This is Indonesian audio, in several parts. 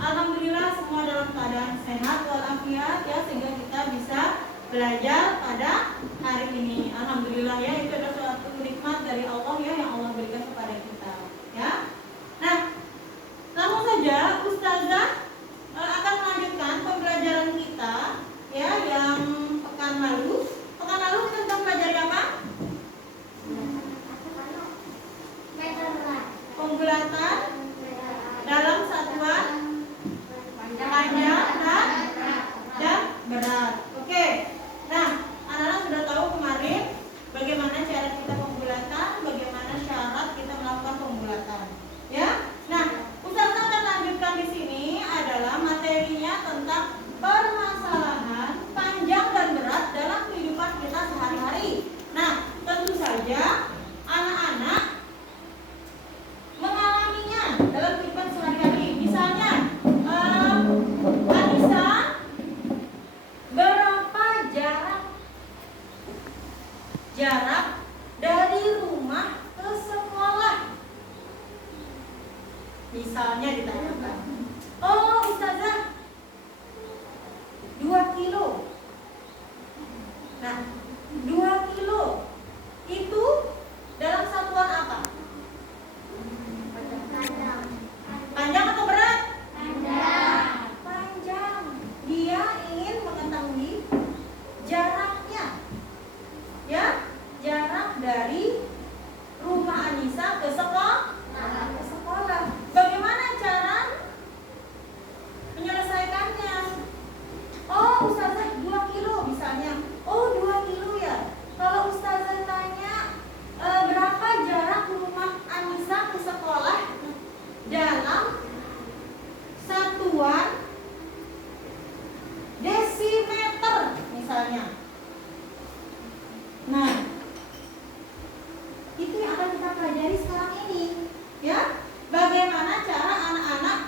Alhamdulillah semua dalam keadaan sehat walafiat ya, sehingga kita bisa belajar pada hari ini. Alhamdulillah ya, itu adalah suatu nikmat dari Allah ya, yang Allah berikan kepada kita ya. Nah, langsung saja Ustazah akan melanjutkan pembelajaran kita ya, yang pekan lalu. Pekan lalu kita sedang belajar apa? Pembulatan dalam satuan panjang dan berat. Oke. Nah, anak-anak sudah tahu kemarin bagaimana cara kita pembulatan, bagaimana syarat kita melakukan pembulatan. Ya. Nah, Ustazah akan lanjutkan di sini adalah materinya tentang permasalahan panjang dan berat dalam kehidupan kita sehari-hari. Nah, tentu saja anak-anak mengalaminya dalam kehidupan sehari-hari. Misalnya, Anissa, berapa jarak dari rumah ke sekolah? Misalnya ditanyakan, oh Ustazah, 2 kilo. Nah, 2 kilo itu dalam satuan apa? Panjang atau berat? Panjang. Dia ingin mengetahui jaraknya. Ya, jarak dari rumah Anissa ke sekolah. Bagaimana cara menyelesaikannya? Oh, Ustazah 2 kilo misalnya. Oh, 2 kilo ya. Kalau Ustazah tanya berapa jarak rumah Anissa ke sekolah dalam satuan desimeter misalnya. Nah, itu yang akan kita pelajari sekarang ini ya. Bagaimana cara anak-anak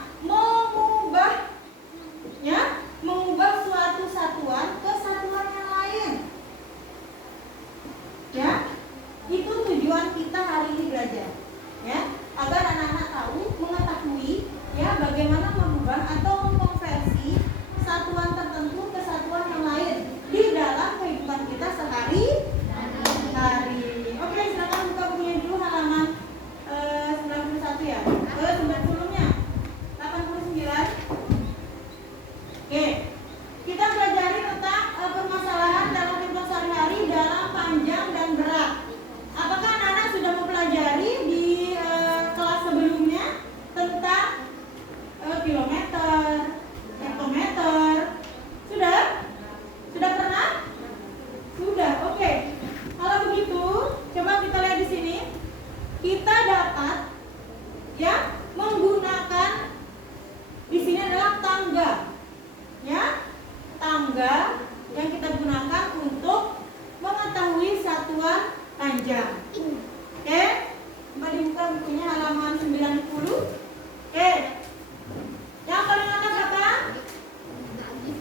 mengubah suatu satuan ke satuan yang lain. Ya, itu tujuan kita hari ini belajar. Ya, agar anak-anak tahu, mengetahui ya bagaimana mengubah atau mengkonversi satuan tertentu ke satuan yang lain di dalam kehidupan kita sehari-hari. Oke, silakan buka bukunya dulu halaman 91 ya. 90-nya 89. Oke. Kita pelajari tentang permasalahan dalam kehidupan sehari-hari dalam panjang dan berat. Apakah anak-anak sudah mempelajari di kelas sebelumnya tentang kilometer, hektometer? Sudah? Sudah pernah? Sudah. Oke. Kalau begitu, coba kita lihat di sini. Kita dapat ya menggunakan di sini adalah tangga. Ya. Tangga yang kita gunakan untuk mengetahui satuan panjang. Oke, coba dibuka bukunya halaman 90. Oke, yang paling atas apa?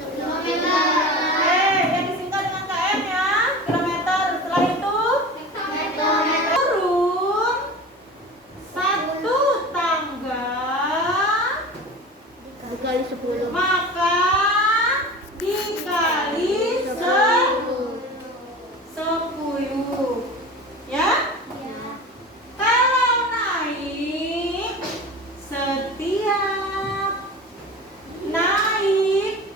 Kilometer. Oke, yang disingkat dengan KM ya, kilometer. Setelah itu Hektometer. turun satu tangga, Dikali 10. maka dikali 10. Ya? Kalau naik, setiap naik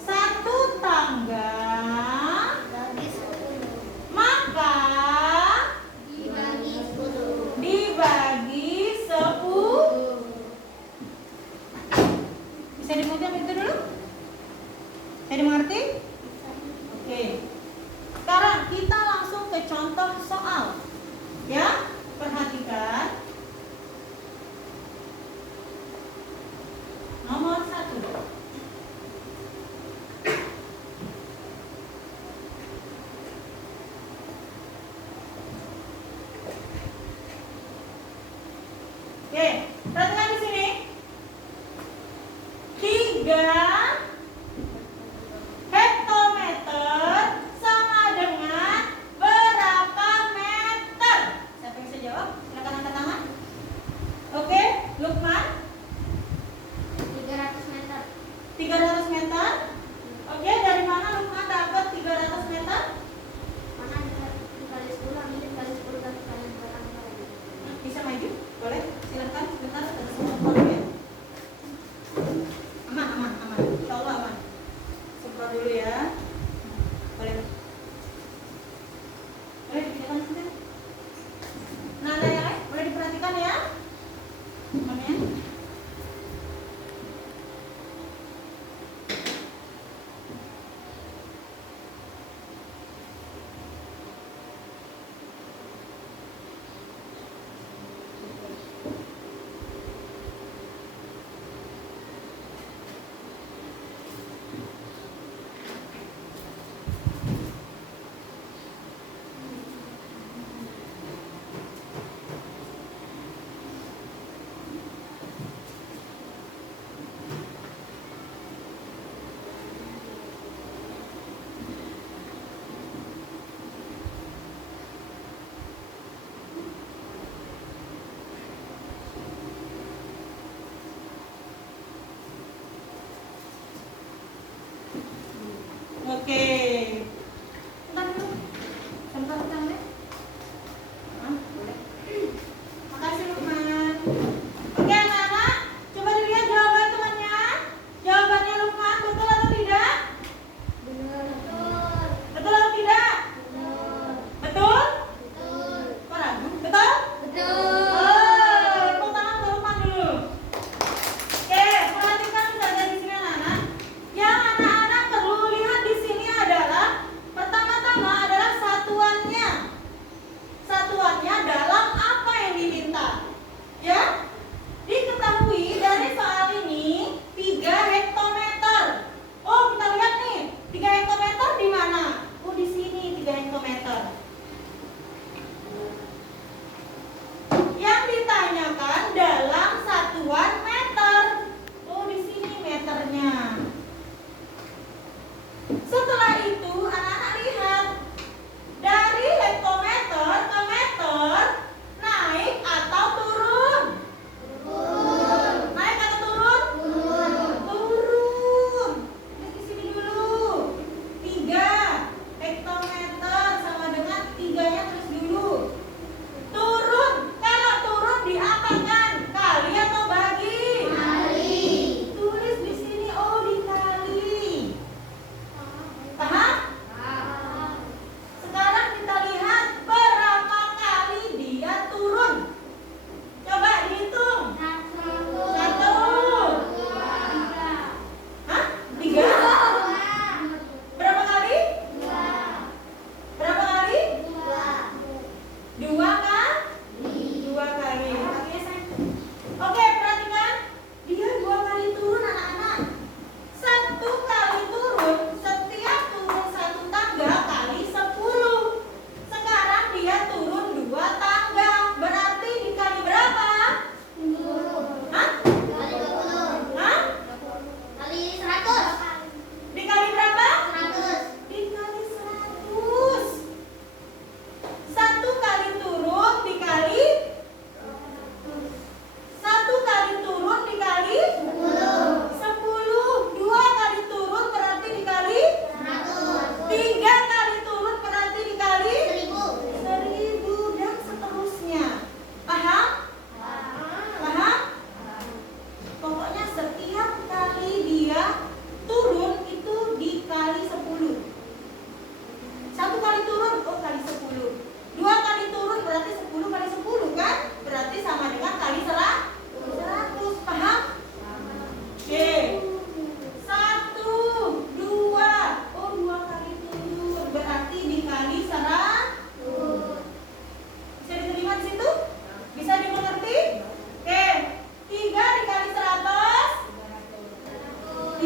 satu tangga, Bagi 10. maka Dibagi 10. dibagi 10. Bisa dimengerti itu dulu? Bisa dimengerti? Oke. Sekarang kita langsung ke contoh soal. Ya, perhatikan. Nomor 1. Oke, perhatikan di sini. 3 hektometer sama dengan berapa meter? Siapa yang bisa jawab? Silakan angkat tangan. Oke, Lukman.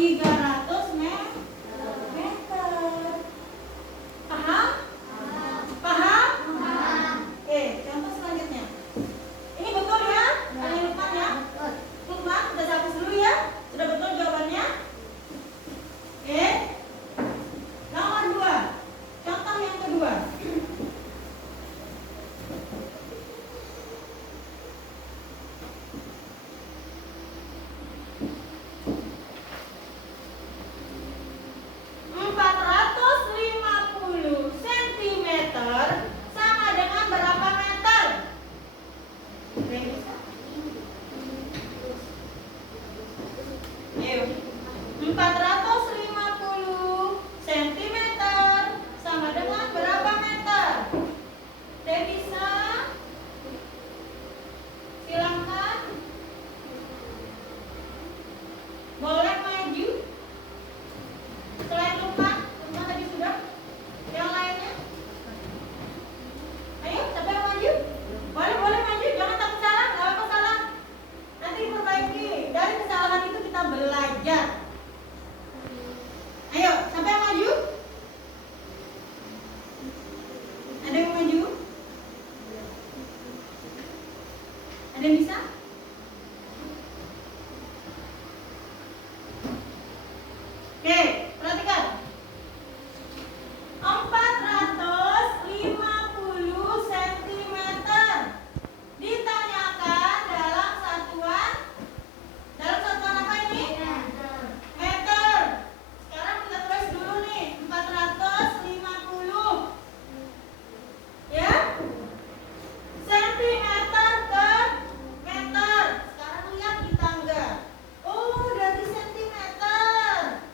300 meter. Paham? Paham? Oke, contoh selanjutnya. Ini betul ya? Kalian Lukman ya? Lukman, kita hapus dulu ya. Sudah betul jawabannya? Oke. Nomor 2. Contoh yang kedua. Ada yang bisa? Oke, perhatikan. 450 cm ditanyakan dalam satuan apa ini? Meter. Sekarang kita tulis dulu nih, 450 ya. Sentimeter ke meter. Sekarang lihat di tangga. Oh, dari sentimeter.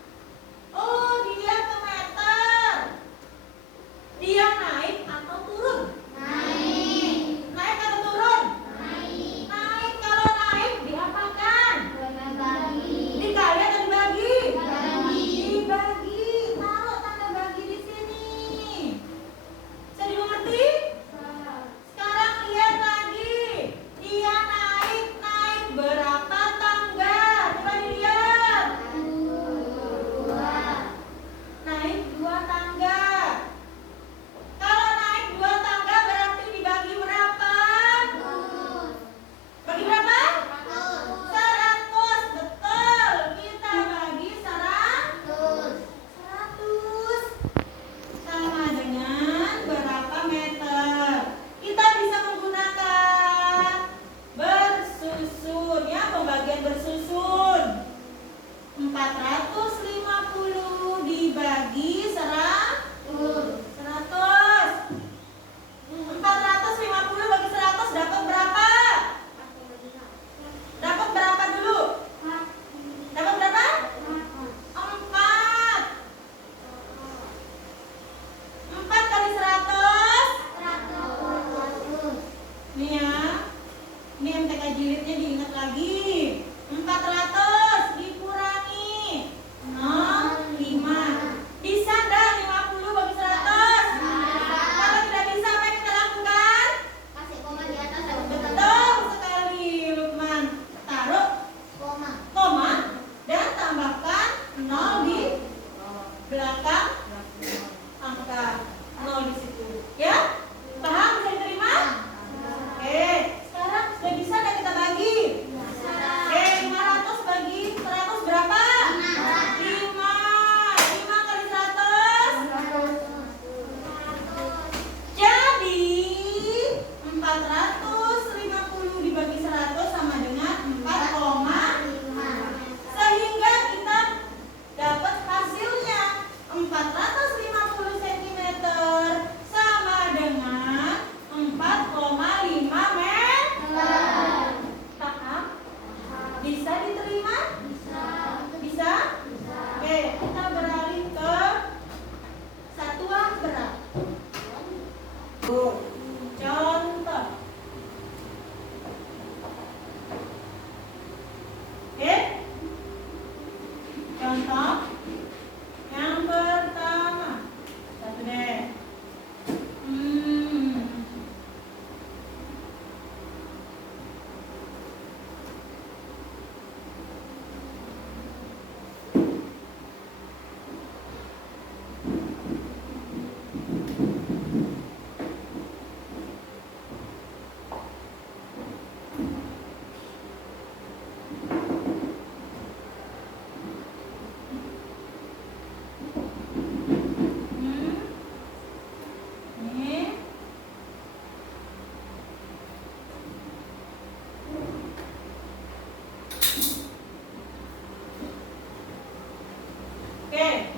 Oke.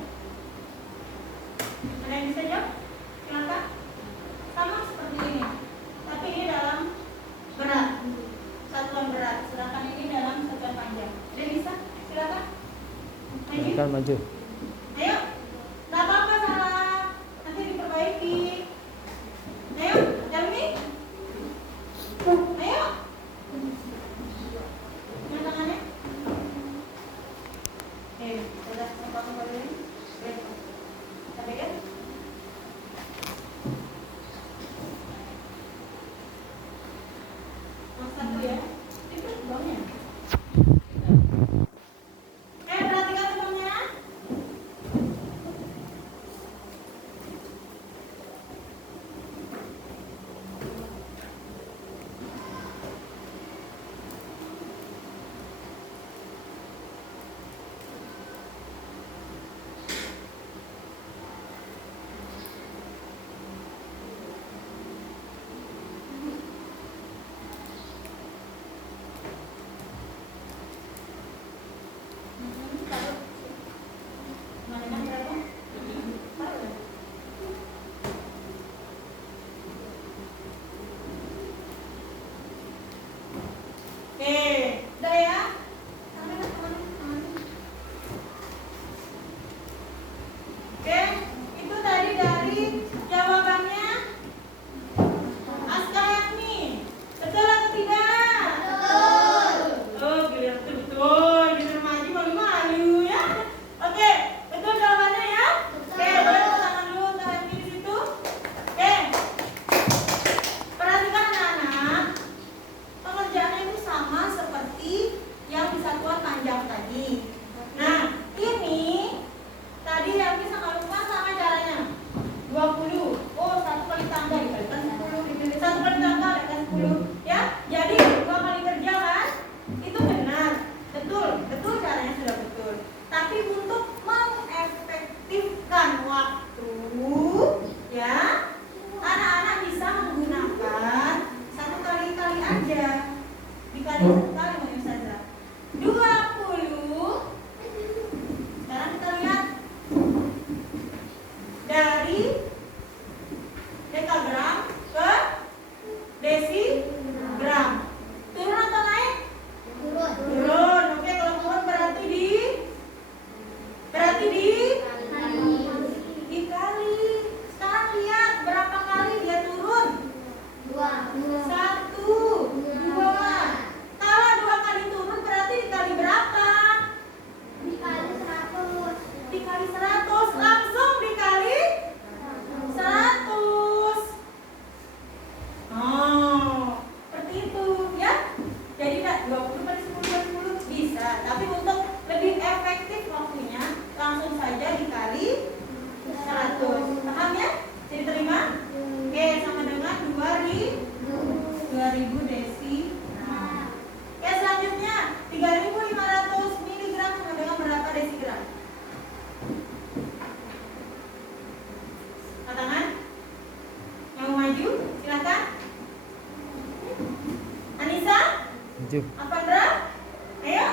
Ada yang bisa jawab? Silakan. Sama seperti ini. Tapi ini dalam berat. Satuan berat. Sedangkan ini dalam satuan panjang. Ada yang bisa? Silakan. Maju. Silakan maju. Ayo. Enggak apa-apa salah. Nanti diperbaiki. Ayo, Jalmi. Ayo. Yang tangannya. Sudah sempat kembali ini. Baik. Sampai kan? Nomor 1 ya. Itu bawahnya. Perhatikan temannya. Udah ya? Oke, itu tadi dari jawabannya Askayani. Betul atau tidak? Betul. Oh, giliran betul. Giliran maju malu-malu ya. Oke, betul jawabannya ya? Oke, boleh tepuk tangan dulu untuk yang di situ. Oke. Perhatikan anak-anak. Pengerjaannya itu sama seperti yang di satuan panjang tadi. Nah, ini tadi yang bisa nggak lupa sama caranya. 20. Oh, 1 kali tambah dikalikan 10. 1 kali tambah dikalikan 10. Ya, jadi 2 kali kerja kan? Itu benar. Betul, betul caranya sudah betul. Tapi untuk mengefektifkan waktu, ya, anak-anak bisa menggunakan 1 kali-kali aja. Dikali 1 kali Mbak Ustazah. 20. Sekarang kita lihat dari dekagram ke desigram. Turun atau naik? Turun. Turun. Oke, kalau turun berarti dikali. Sekarang lihat berapa kali dia turun. 2. 1, 2. Kalau 2 kali turun berarti dikali berapa? Dikali 100. Dikali 100. Langsung dikali 100. Oh, seperti itu ya. Jadi 20 kali 10 kali 10 bisa. Tapi untuk lebih efektif waktunya langsung saja dikali 100. Paham ya? Jadi terima? Oke, sama dengan 2000 desi. Oke, selanjutnya 3500 miligram sama dengan berapa desigram? Angkat tangan. Yang mau maju, silakan. Anissa, Maju. Apandra, ayo.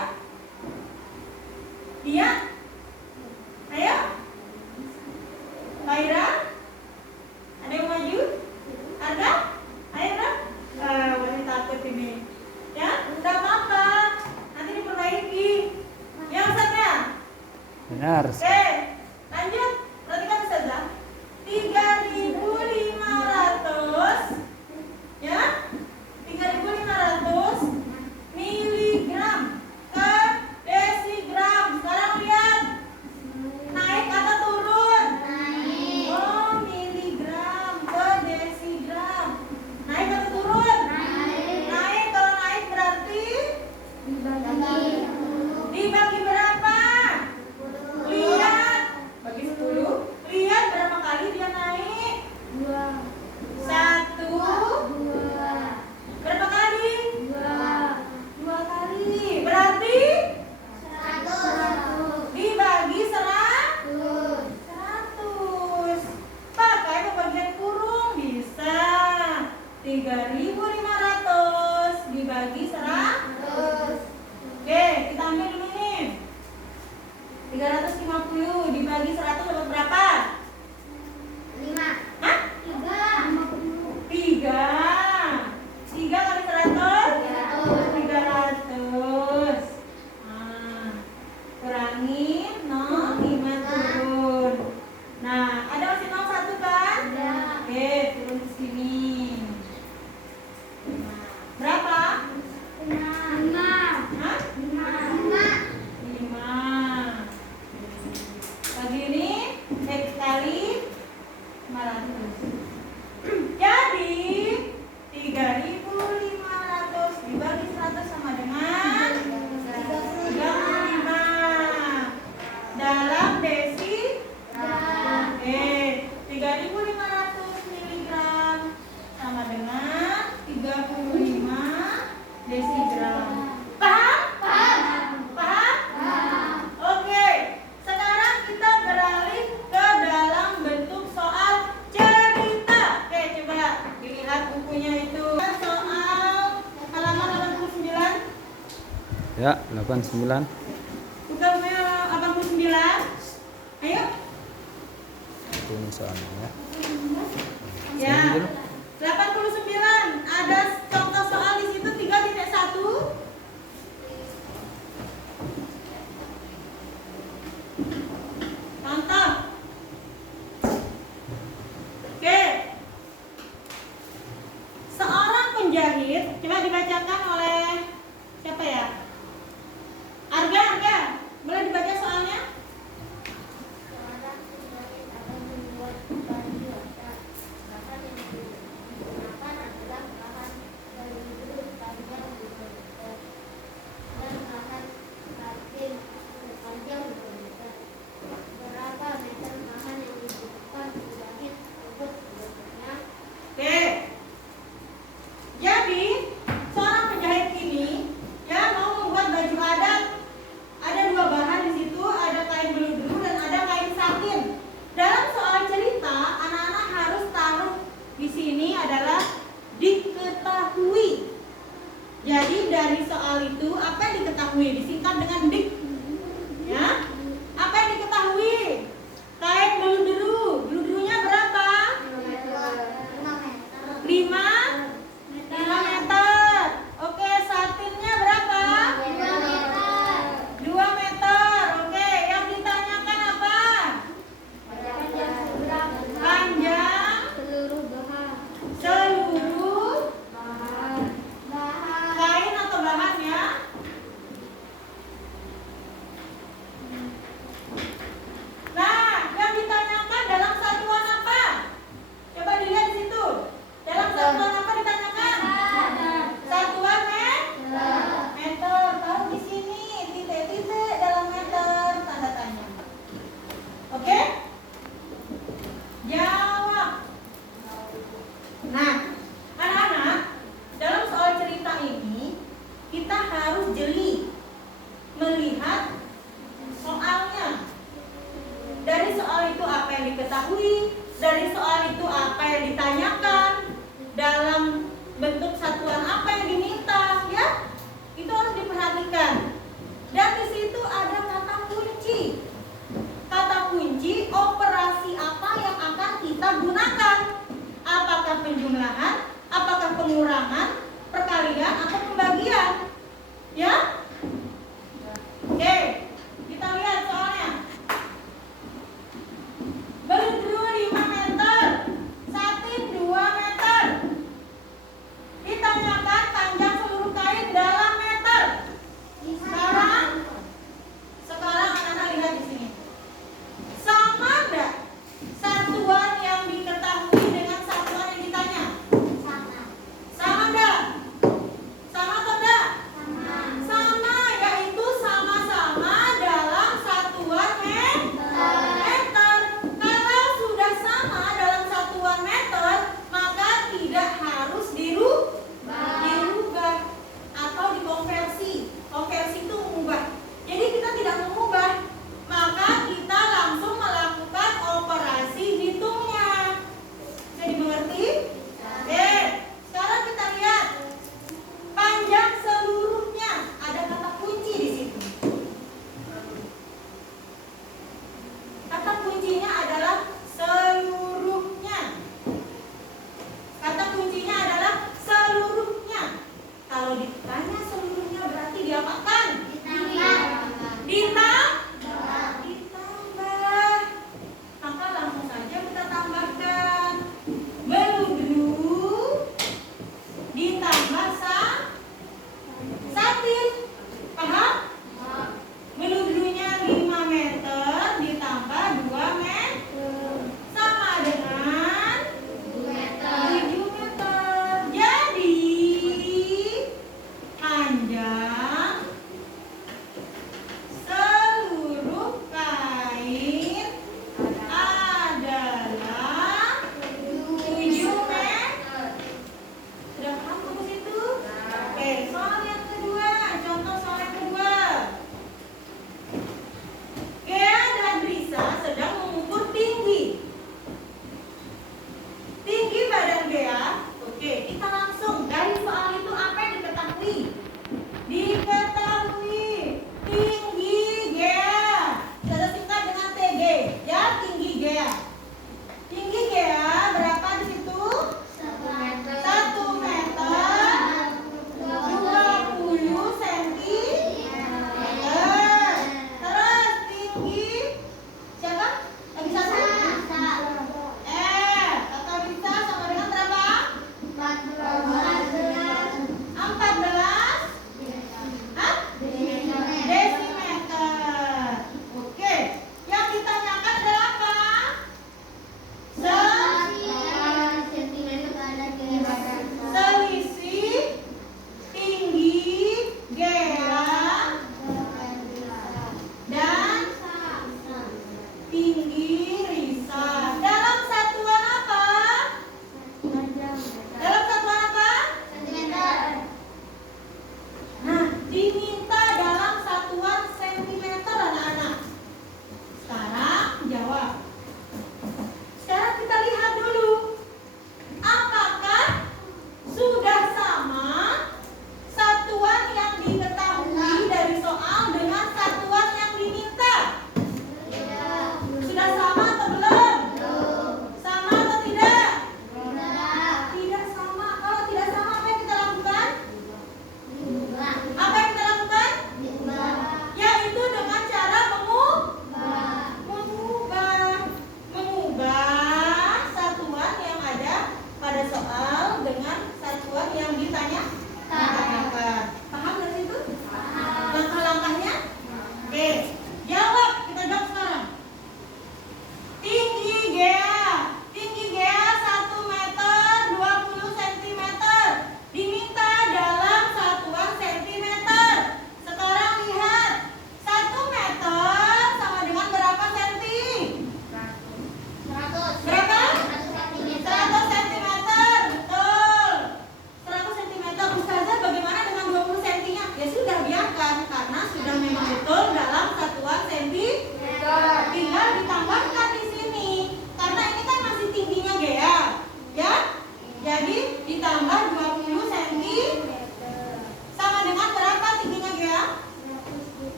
Dia, ayo. Maira, ada yang maju? Arga, ayo Arga. Masih takut ini. Ya, udah apa-apa. Nanti diperbaiki. Ya Ustaznya. Benar. Oke, lanjut. Perhatikan Ustazah. 3.500 ya. 3.500 miligram ke desigram. Sekarang lihat. Naik atau turun? Naik. Oh, miligram ke desigram. Naik atau turun? Naik. Naik. Kalau naik berarti dibagi berapa? Lihat. Bagi 10. Lihat berapa kali dia naik? 1. Berapa kali? 2 kali. Berarti dibagi 100. Pakai pembagian kurung bisa. 3.500 dibagi 100. Oke, kita ambil dulu nih. 350 50 dibagi 100 dapat berapa? 5. Hah? 3. 3. 3 kali 100? 300. Nah, kurangin 0, 5 turun. Nah, ada masih 0 1 kan? Ada. Oke, turun ke sini. Nah, berapa? 5. Hah? 5. Bagi ini X kali 500. Jadi 3.500 dibagi 100 sama dengan 35. Dalam desi oke, 3.500 miligram sama dengan 35 desigram. Paham? Paham? Oke, sekarang kita beralih ke dalam bentuk soal cerita. Oke, coba dilihat bukunya itu. Soal halaman 89. Ya, 89. Buka bukunya 89. Ayo. Ini soalnya ya. Ya. Sini dulu. 89. Ada contoh soal di situ 3.1. Contoh. Oke. Seorang penjahit, coba dibacakan oleh siapa ya? Arga. Boleh dibaca soalnya? Seorang penjahit akan membuat baju bahan yang digunakan adalah bahan dari biru panjang 2 meter dan bahan satin sepanjang 2 meter. Berapa meter bahan yang dibutuhkan penjahit untuk membuatnya? Oke. Jadi, seorang penjahit ini ya mau membuat baju adat. Ada 2 bahan di situ, ada kain beludru dan ada kain satin. Dalam soal cerita, anak-anak harus taruh di sini adalah diketahui. Jadi dari soal itu apa yang diketahui disingkat dengan dik. Ya? Apa yang diketahui? Kain beludru. Beludrunya berapa? 5 meter. Oke, satinnya berapa? 2 meter. Oke, yang ditanyakan apa? Panjang Seluruh bahan. seluruh Bahan. kain atau bahan ya. Nah, yang ditanyakan dalam satuan apa? Coba dilihat di situ. Dalam satuan apa ditanyakan? Satuan meter. Tahu di sini titik-titik dalam meter tanda tanya. Oke? Jawab. Nah, anak-anak, dalam soal cerita ini kita harus jeli melihat soalnya. Dari soal itu apa yang diketahui, dari soal itu apa yang ditanyakan, dalam bentuk satuan apa yang diminta, ya? Itu harus diperhatikan. Dan di situ ada kata kunci. Kata kunci operasi apa yang akan kita gunakan? Apakah penjumlahan, apakah pengurangan, perkalian atau pembagian? Ya? Oke, kita lihat soalnya. Beludru 5 meter, satin 2 meter. Ditanyakan panjang seluruh kain dalam meter. Sekarang anak-anak lihat di sini.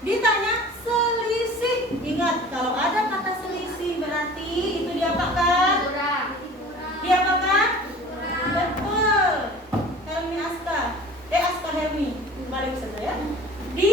Ditanya selisih. Ingat, kalau ada kata selisih berarti itu diapakan? Diapakan? Betul. Helmi Aska. Aska Helmi. Balik saja ya. Di